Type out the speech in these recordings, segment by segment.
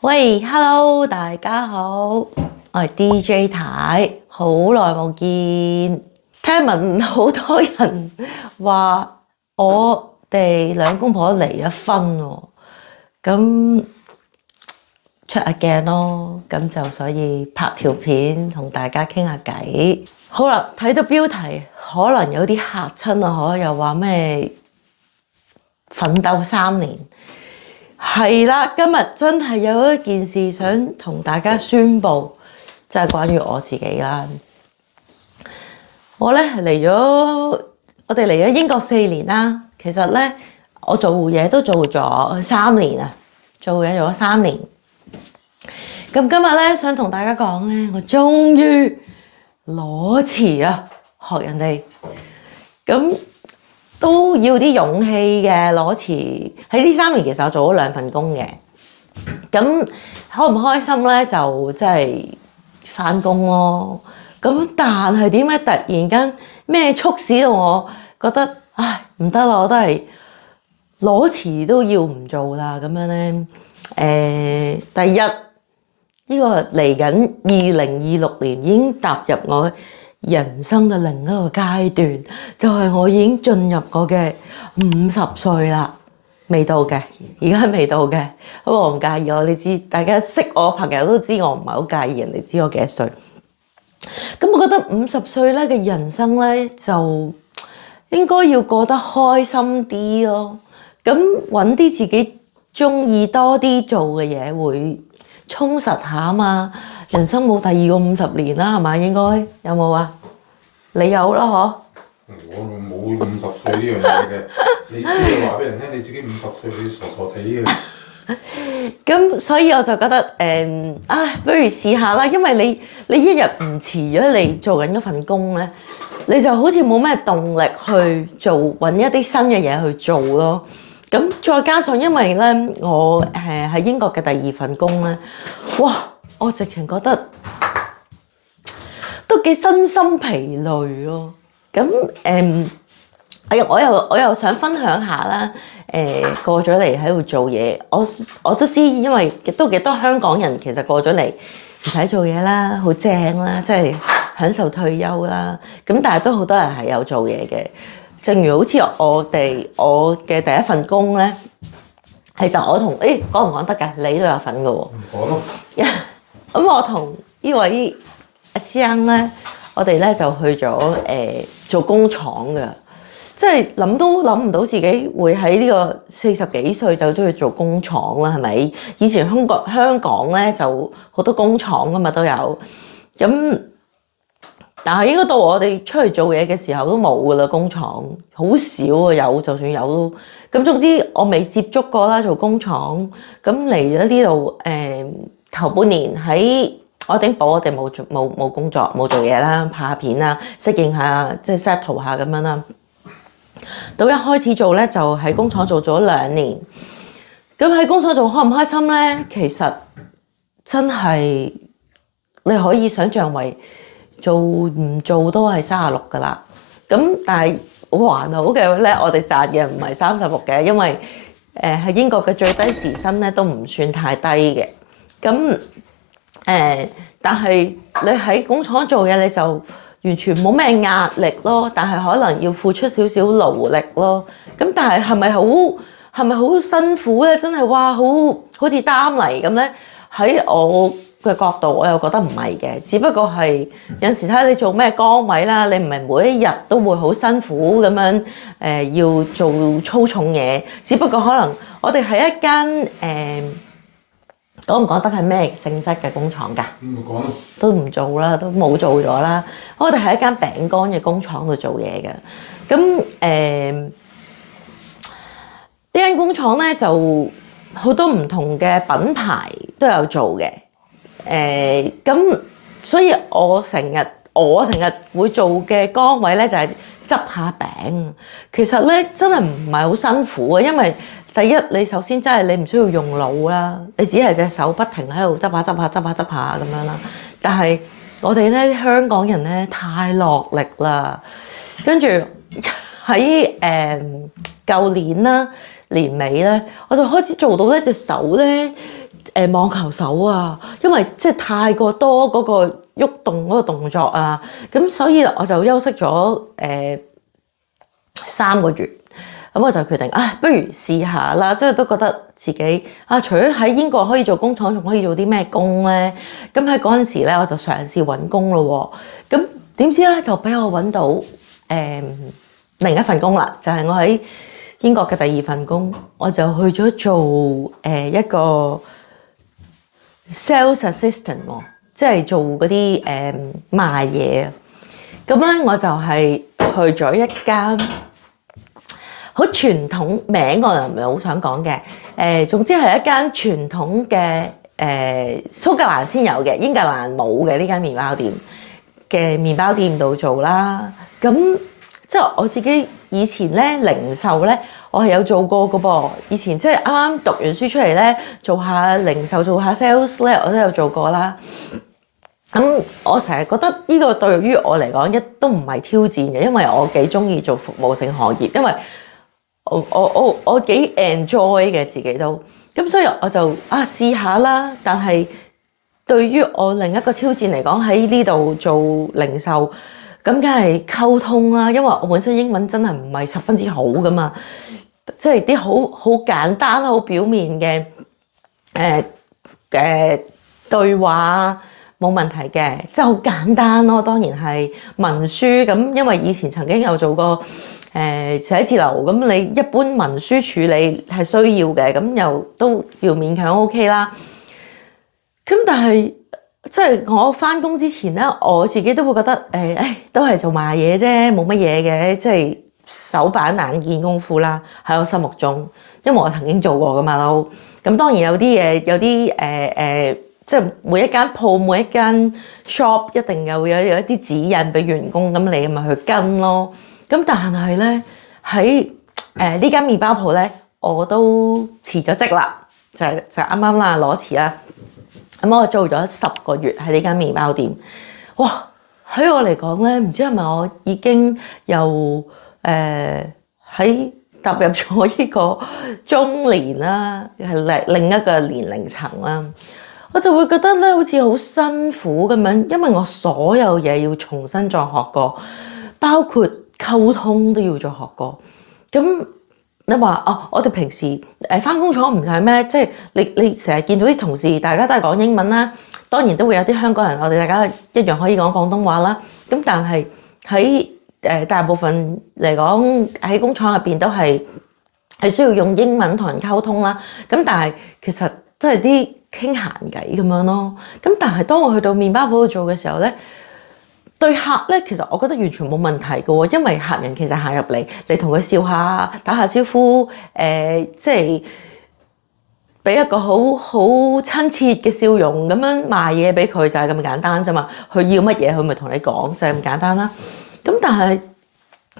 喂，Hello，大家好，我係 DJ 太，好耐冇見。聽聞好多人話我哋兩公婆離咗婚喎，咁出下鏡咯，咁就所以拍條片同大家傾下偈。好啦，睇到標題可能有啲嚇親啊，又話咩奮鬥3年。係啦，今日真係有一件事想同大家宣佈，就係關於我自己啦。我哋嚟咗英國4年啦。其實咧，我做嘢都做咗3年啊，做嘢做咗3年。咁今日咧，想同大家講咧，我終於裸辭啊，學人哋咁。都要啲勇氣嘅裸辭。喺呢3年其實我做咗2份工嘅，咁開唔開心咧就即係返工咯。咁但係點解突然間咩促使到我覺得唉唔得啦，我都係裸辭都要唔做啦咁樣咧？第一呢個嚟緊2026年已經踏入我人生嘅另一個階段，就係我已經進入我嘅50歲啦，未到嘅，而家未到嘅。不過我唔介意，你知大家識我朋友都知我唔係好介意人哋知我幾多歲。咁我覺得50歲咧嘅人生咧就應該要過得開心啲咯。咁揾啲自己中意多啲做嘅嘢會充實下啊嘛。人生冇第二個50年啦，係咪？應該有冇啊？你有啦，嗬？我冇50歲呢樣嘢嘅，你只係話俾人聽你自己50歲，你傻傻地嘅。咁所以我就覺得不如試下啦，因為你一日唔辭咗你做緊嗰份工咧，你就好似冇咩動力去揾一啲新嘅嘢去做咯。咁再加上因為咧，我喺英國嘅第2份工咧，哇！我直情覺得都幾身心疲累咯。咁我又想分享下啦。過咗嚟喺度做嘢，我都知，因為都幾多香港人其實過咗嚟唔使做嘢啦，好正啦，即係享受退休啦。咁但係都好多人係有做嘢嘅。正如好似我嘅第1份工咧，其實我同講唔講得㗎？你都有份㗎喎。唔講咯。咁我同呢位阿師兄咧，我哋咧就去咗做工廠嘅，即係諗都諗唔到自己會喺呢個40幾歲就都要做工廠啦，係咪？以前香港咧就好多工廠㗎嘛都有，咁但係應該到我哋出去做嘢嘅時候都冇㗎啦，工廠好少啊，有就算有都咁。總之我未接觸過啦，做工廠咁嚟咗呢度頭半年喺愛丁堡，我哋冇工作冇做嘢啦，拍下片啦，適應下即係 settle 下咁樣啦。到一開始做咧就喺工廠做咗2年，咁喺工廠做開唔開心咧？其實真係你可以想象為做唔做都係36㗎啦。咁但係還好嘅咧，我哋賺嘅唔係36嘅，因為喺英國嘅最低時薪咧都唔算太低嘅。咁但係你喺工廠做嘢你就完全冇咩壓力咯，但係可能要付出少少勞力咯。咁但係係咪好辛苦咧？真係哇，好似擔泥咁咧？喺我嘅角度，我又覺得唔係嘅，只不過係有陣時睇下你做咩崗位啦。你唔係每一日都會好辛苦咁樣要做粗重嘢，只不過可能我哋係一間講唔講得係咩性質嘅工廠㗎？唔講咯。都唔做啦，都冇做咗啦。我哋係一間餅乾嘅工廠度做嘢嘅。咁呢間工廠咧就好多唔同嘅品牌都有做嘅。咁所以我成日會做嘅崗位咧就係執下餅。其實咧真係唔係好辛苦嘅，因為第一你首先真係你唔需要用腦啦，你只係隻手不停喺度執下咁樣啦。但係我哋咧香港人咧太落力啦，跟住喺舊年啦年尾咧，我就開始做到咧隻手咧網球手啊，因為即係太過多嗰個喐動嗰個動作啊，咁所以我就休息咗3個月。咁我就決定不如試下啦，即係都覺得自己除咗喺英國可以做工廠，仲可以做啲咩工咧？咁喺嗰陣時咧，我就嘗試揾工咯喎。咁點知咧就俾我揾到另一份工啦，就係我喺英國嘅第2份工，我就去咗做一個 sales assistant 喎，即係做嗰啲賣嘢。咁咧我就係去咗一間好傳統，名我又唔係好想講嘅，總之係一間傳統嘅蘇格蘭先有嘅，英格蘭冇嘅呢間麵包店嘅麵包店度做啦。咁即係我自己以前咧零售咧，我係有做過嘅噃。以前即係啱啱讀完書出嚟咧，做下零售做下 sales 咧，我都有做過啦。咁我成日覺得呢個對於我嚟講都唔係挑戰嘅，因為我幾中意做服務性行業，因為我幾 enjoy 嘅自己都，咁所以我就試下啦。但係對於我另一個挑戰嚟講，喺呢度做零售，咁梗係溝通啦。因為我本身英文真係唔係十分之好噶嘛，即係啲好簡單、好表面嘅對話冇問題嘅，即係好簡單咯。當然係文書咁，因為以前曾經有做過寫字樓，咁你一般文書處理係需要嘅，咁又都要勉強 OK 啦。咁但係即係我返工之前咧，我自己都會覺得都係做賣嘢啫，冇乜嘢嘅，即係手板眼見功夫啦。喺我心目中，因為我曾經做過噶嘛都。咁當然有啲嘢，有啲即係每一間鋪、每一間 shop 一定有一啲指引俾員工，咁你咪去跟咯。咁但係咧喺呢間麵包鋪咧，我都辭咗職啦，就啱啱啦攞辭啦。咁我做咗10個月喺呢間麵包店。哇！喺我嚟講咧，唔知係咪我已經又喺踏入咗呢個中年啦，係另一個年齡層啦。我就會覺得咧，好似好辛苦咁樣，因為我所有嘢要重新再學過，包括溝通都要再學過。咁你話我哋平時返工廠唔使咩？即係你成日見到啲同事，大家都係講英文啦。當然都會有啲香港人，我哋大家一樣可以講廣東話啦。咁但係喺大部分嚟講，喺工廠入邊都係需要用英文同人溝通啦。咁但係其實即係啲傾閒偈咁樣咯。咁但係當我去到麵包鋪度做嘅時候咧，對客咧，其實我覺得完全冇問題嘅喎，因為客人其實行入嚟，你同佢笑下、打下招呼，即係俾一個好親切嘅笑容咁樣賣嘢俾佢，就係咁簡單啫嘛。佢要乜嘢，佢咪同你講，就係咁簡單啦。咁但係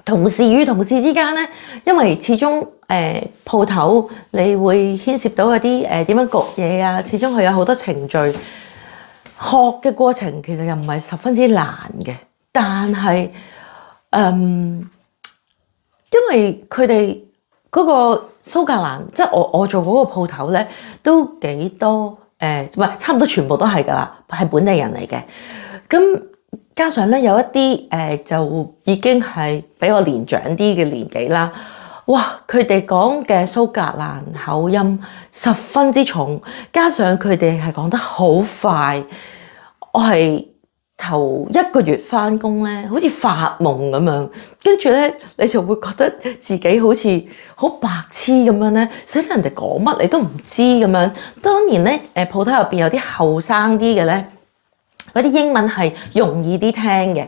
同事與同事之間咧，因為始終鋪頭你會牽涉到一啲點樣焗嘢啊，始終佢有好多程序，學嘅過程其實又唔係十分之難嘅。但係因為佢哋嗰個蘇格蘭，即係我做嗰個鋪頭咧，都幾多唔係差唔多全部都係㗎啦，係本地人嚟嘅。咁加上咧有一啲就已經係比我年長啲嘅年紀啦。哇！佢哋講嘅蘇格蘭口音十分之重，加上佢哋係講得好快。我係頭1個月返工咧，好似發夢咁樣，跟住咧你就會覺得自己好似好白痴咁樣咧，使得人哋講乜你都唔知咁樣。當然咧，鋪頭入邊有啲後生啲嘅咧，嗰啲英文係容易啲聽嘅，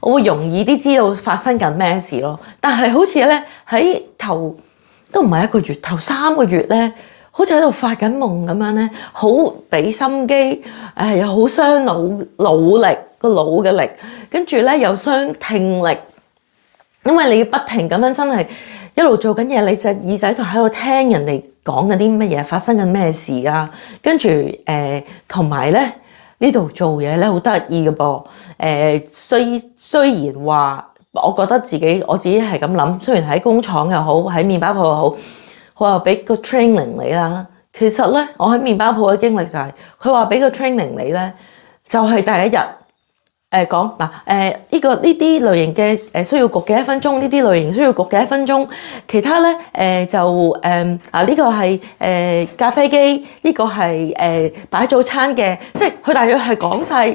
我會容易啲知道發生緊咩事咯。但係好似咧喺頭都唔係1個月，頭3個月咧，好似喺度發緊夢咁樣咧，好俾心機，又好傷腦力個腦嘅力，跟住咧又傷聽力，因為你要不停咁樣真係一路做緊嘢，你隻耳仔就喺度聽人哋講緊啲乜嘢，發生緊咩事啊，跟住同埋咧呢度做嘢咧好得意嘅噃，雖然話我覺得我自己係咁諗，雖然喺工廠又好，喺麵包鋪又好。我又俾個 training 你啦，其實咧，我喺麵包鋪嘅經歷就係，佢話俾個 training 你咧，就係第一日講嗱呢啲類型嘅需要焗嘅1分鐘，呢啲類型需要焗嘅1分鐘，其他咧就呢個係咖啡機，呢個係擺早餐嘅，即係佢大約係講晒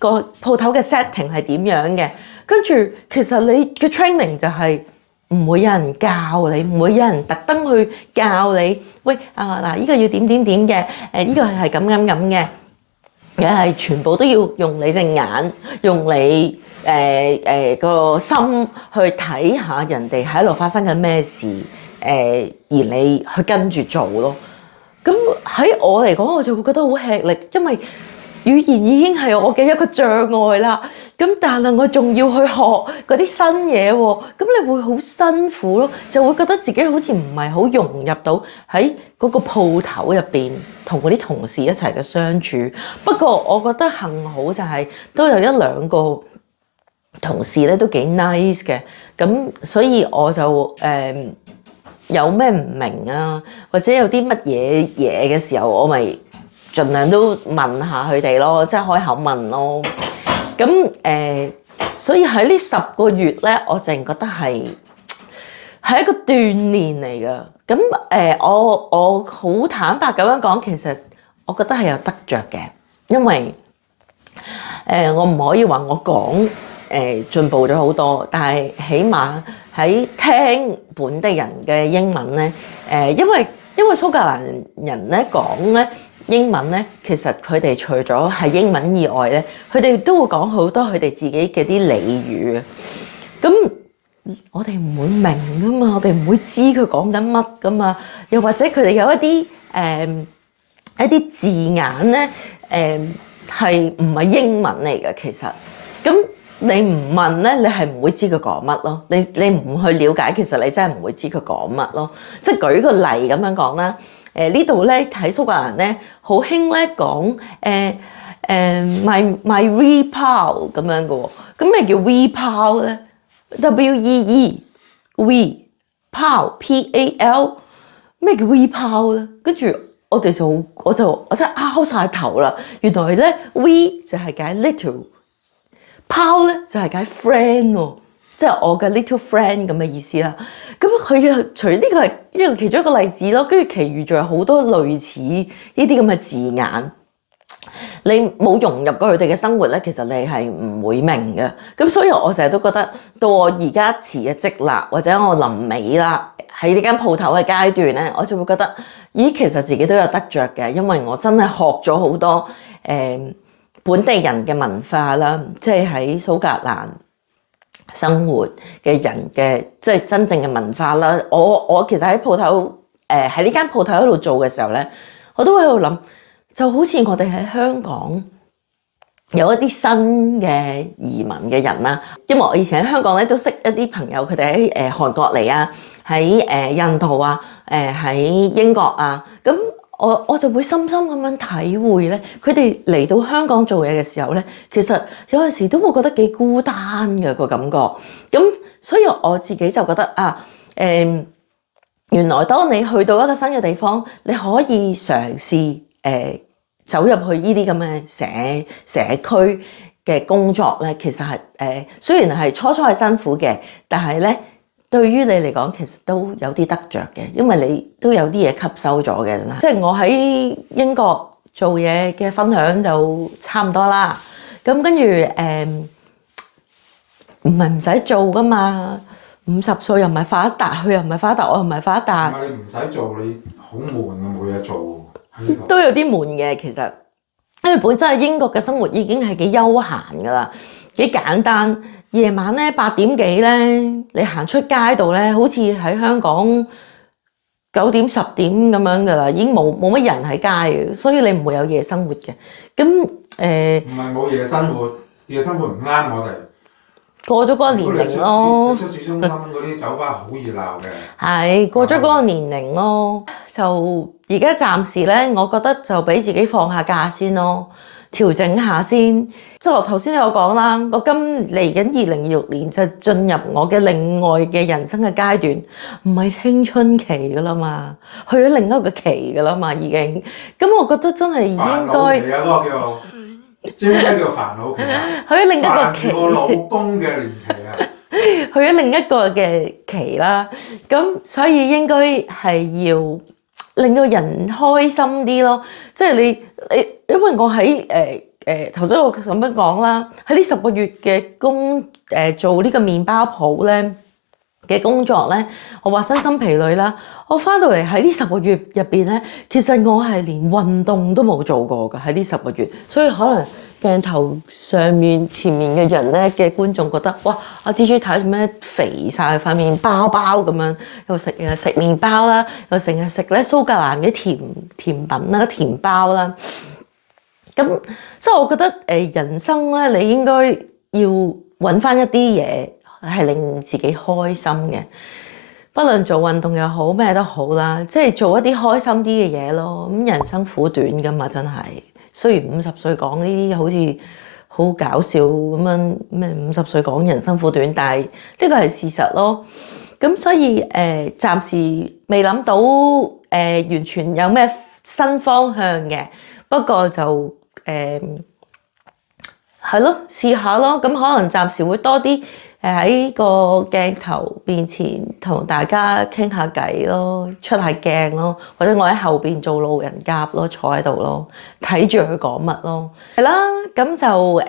個鋪頭嘅 setting 係點樣嘅，跟住其實你嘅 training 就係唔會有人教你，唔會有人特登去教你，喂嗱呢個要點點點嘅，呢個係咁咁咁嘅。係全部都要用你隻眼，用你個心去睇下人哋喺度發生緊咩事，而你去跟住做咯。咁喺我嚟講，我就會覺得好吃力，因為語言已經係我嘅一個障礙啦。咁但係我仲要去學嗰啲新嘢喎，咁你會好辛苦咯，就會覺得自己好似唔係好融入到喺嗰個鋪頭入邊同嗰啲同事一齊嘅相處。不過我覺得幸好就係都有1-2個同事咧都幾 nice 嘅，咁所以我就有咩唔明啊，或者有啲乜嘢嘅時候，我咪盡量都問下佢哋咯，即係開口問咯。咁所以喺呢10個月咧，我淨覺得係一個鍛鍊嚟㗎。咁我好坦白咁樣講，其實我覺得係有得着嘅，因為我唔可以話我講進步咗好多，但係起碼喺聽本地人嘅英文咧，因為蘇格蘭人咧講咧英文咧，其實佢哋除咗係英文以外咧，佢哋都會講好多佢哋自己嘅啲俚語。咁我哋唔會明噶嘛，我哋唔會知佢講緊乜噶嘛。又或者佢哋有一啲字眼咧，係唔係英文嚟嘅？其實咁你唔問咧，你係唔會知佢講乜咯。你唔去了解，其實你真係唔會知佢講乜咯。即係舉個例咁樣講啦。呢度咧喺蘇格蘭咧好興咧講my repal 咁樣嘅喎，咁咩叫 repal 咧 ？WEE we pal PAL 咩叫 repal 咧？跟住我真係拗晒頭啦！原來咧 we 就係解 little，pal 咧就係解 friend 喎。即係我嘅 little friend 咁嘅意思啦。咁佢除呢個係一個其中一個例子咯，跟住其餘仲有好多類似呢啲咁嘅字眼。你冇融入過佢哋嘅生活咧，其實你係唔會明嘅。咁所以我成日都覺得，到我而家辭咗職啦，或者我臨尾啦，喺呢間鋪頭嘅階段咧，我就會覺得，咦，其實自己都有得着嘅，因為我真係學咗好多本地人嘅文化啦，即係喺蘇格蘭生活嘅人嘅即係真正嘅文化啦。我其實喺鋪頭喺呢間鋪頭喺度做嘅時候咧，我都喺度諗，就好似我哋喺香港有一啲新嘅移民嘅人啦。因為我以前喺香港咧都識一啲朋友，佢哋喺韓國嚟啊，喺印度啊，喺英國啊，咁我就會深深咁樣體會咧，佢哋嚟到香港做嘢嘅時候咧，其實有陣時都會覺得幾孤單嘅個感覺。咁所以我自己就覺得原來當你去到一個新嘅地方，你可以嘗試走入去呢啲咁嘅社區嘅工作咧，其實係雖然係初係辛苦嘅，但係咧對於你嚟講其實都有啲得着嘅，因為你都有啲嘢吸收咗嘅。即係我喺英國做嘢嘅分享就差唔多啦。咁跟住唔係唔使做噶嘛，50歲又唔係發達，佢又唔係發達，我又唔係發達。唔係你唔使做，你好悶啊，冇嘢做。都有啲悶嘅，其實，因為本身喺英國嘅生活已經係幾悠閒噶啦，幾簡單。夜晚咧8點幾咧，你行出街度咧，好似喺香港9點10點咁樣噶啦，已經冇乜人喺街嘅，所以你唔會有夜生活嘅。咁唔係冇夜生活，夜生活唔啱我哋。過咗嗰個年齡咯。出市中心嗰啲酒吧好熱鬧嘅。係過咗嗰個年齡咯，就而家暫時咧，我覺得就俾自己放下假先咯。調整下先。即係我頭先有講啦，我嚟緊2026年就進入我嘅另外嘅人生嘅階段，唔係青春期噶啦嘛，去咗另一個期噶啦嘛已經。咁我覺得真係應該煩惱期啊，嗰個叫知唔知咩叫煩惱期啊？去咗另一個期，煩個老公嘅年期啊！去咗另一個嘅期啦。咁所以應該係要令到人開心啲咯。即係你，因為我喺頭先我咁樣講啦，喺呢10個月嘅做呢個麵包鋪咧嘅工作咧，我話身心疲累啦。我翻到嚟喺呢10個月入邊咧，其實我係連運動都冇做過㗎喺呢10個月，所以可能鏡頭上面前面嘅人咧嘅觀眾覺得哇，阿 DJ 睇做咩肥晒塊面包包咁樣，又食麵包啦，又成日食咧蘇格蘭嘅甜品啦、甜包啦。咁即係我覺得人生咧，你應該要揾翻一啲嘢係令自己開心嘅，不論做運動又好咩都好啦，即係做一啲開心啲嘅嘢咯。咁人生苦短噶嘛，真係。雖然50歲講呢啲好似好搞笑咁樣，咩50歲講人生苦短，但係呢個係事實咯。咁所以暫時未諗到完全有咩新方向嘅，不過就係咯，試下咯。咁可能暫時會多啲喺個鏡頭面前同大家傾下偈咯，出下鏡咯，或者我喺後邊做路人甲咯，坐喺度咯，睇住佢講乜咯。係啦，咁就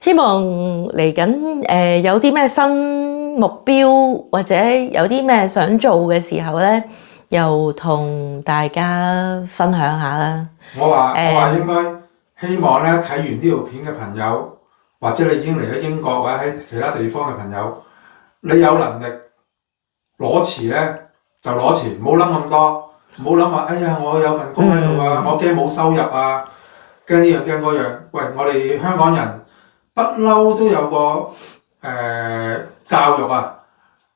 希望嚟緊有啲咩新目標或者有啲咩想做嘅時候咧，又同大家分享下啦。我話應該。希望咧睇完呢條片嘅朋友，或者你已經嚟咗英國或者喺其他地方嘅朋友，你有能力攞辭咧就攞辭，唔好諗咁多，唔好諗話哎呀我有份工喺度啊，我驚冇收入啊，驚呢樣驚嗰樣。喂，我哋香港人不嬲都有個教育啊，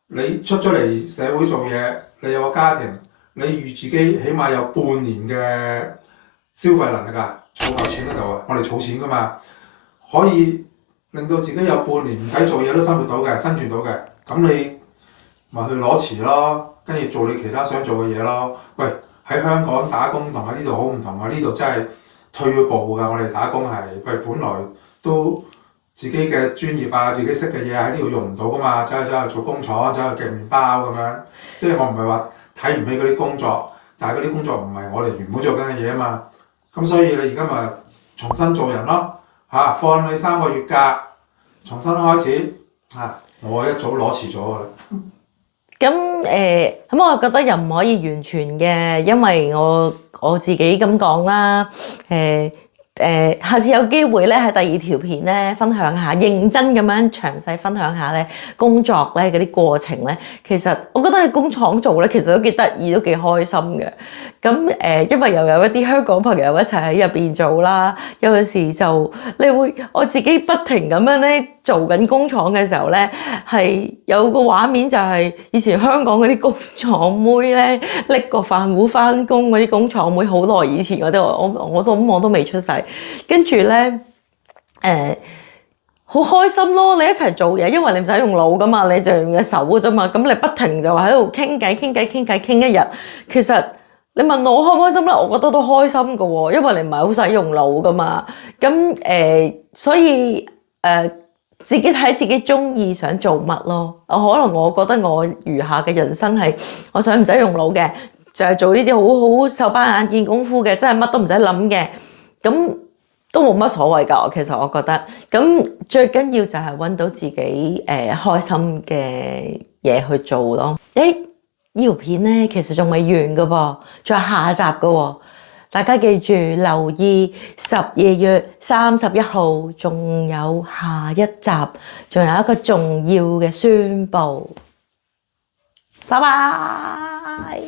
你出咗嚟社會做嘢，你有個家庭，你預自己起碼有半年嘅消費能力啊。儲夠錢喺度啊！我哋儲錢噶嘛，可以令到自己有半年唔使做嘢都生活到嘅，生存到嘅。咁你咪去攞辭咯，跟住做你其他想做嘅嘢咯。喂，喺香港打工同喺呢度好唔同啊！呢度真係退咗步㗎。我哋打工係喂，本來都自己嘅專業啊，自己識嘅嘢喺呢度用唔到㗎嘛，走去做工廠，走去夾麵包咁樣。即係我唔係話睇唔起嗰啲工作，但係嗰啲工作唔係我哋原本做緊嘅嘢啊嘛。咁所以你而家咪重新做人咯，放你3個月假，重新開始，我一早攞辭咗㗎啦。咁我覺得又唔可以完全嘅，因為我自己咁講啦，下次有機會咧喺第2條片咧分享下，認真咁樣詳細分享下咧工作咧嗰啲過程咧，其實我覺得喺工廠做咧其實都幾得意，都幾開心嘅。咁因為又有一啲香港朋友一齊喺入邊做啦，有陣時就我自己不停咁樣咧做緊工廠嘅時候咧，係有個畫面就係以前香港嗰啲工廠妹咧拎個飯壺翻工嗰啲工廠妹，好耐以前嗰啲我都未出世。跟住咧，好開心咯！你一齊做嘢，因為你唔使用腦噶嘛，你就用隻手嘅啫嘛。咁你不停就喺度傾偈一日。其實你問我開唔開心咧，我覺得都開心噶喎，因為你唔係好使用腦噶嘛。咁所以自己睇自己中意想做乜咯。可能我覺得我餘下嘅人生係我想唔使用腦嘅，就係做呢啲好手板眼見功夫嘅，真係乜都唔使諗嘅。咁都冇乜所謂㗎，其實我覺得。咁最緊要就係揾到自己開心嘅嘢去做咯。呢條片咧其實仲未完㗎噃，仲有下集㗎喎。大家記住留意12月31號，仲有下一集，仲有一個重要嘅宣佈。拜拜。